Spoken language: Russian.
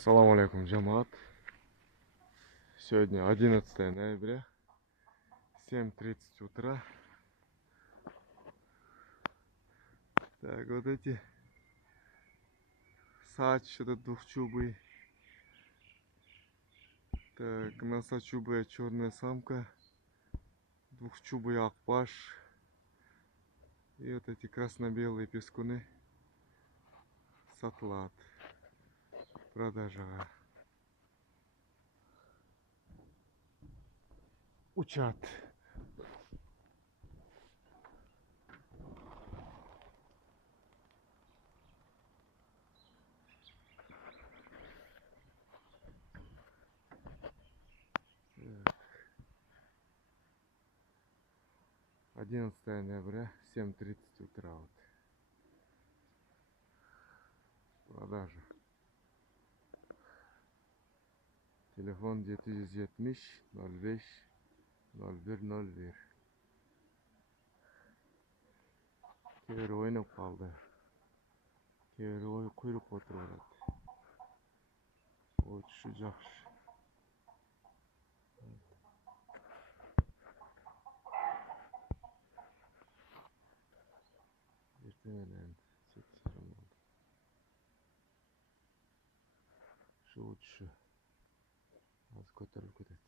Ассаламу алейкум, джамаат. Сегодня 11 ноября, 7:30 утра. Так, вот эти сач, что-то двухчубый. Так, носочубая черная самка, двухчубый акпаш. И вот эти красно-белые пескуны. Сатлат. Продажа. Учат. Так. 11 ноября, 7:30 утра. Вот. Продажа. Telefon 770 05 0101. Кейбір ойнап қалды. Кейбір құйрық отырып алады. Отшы жақсы. Ертеңнен 7:30 болды. Шу отшы. Аз көтеріліп кетеді.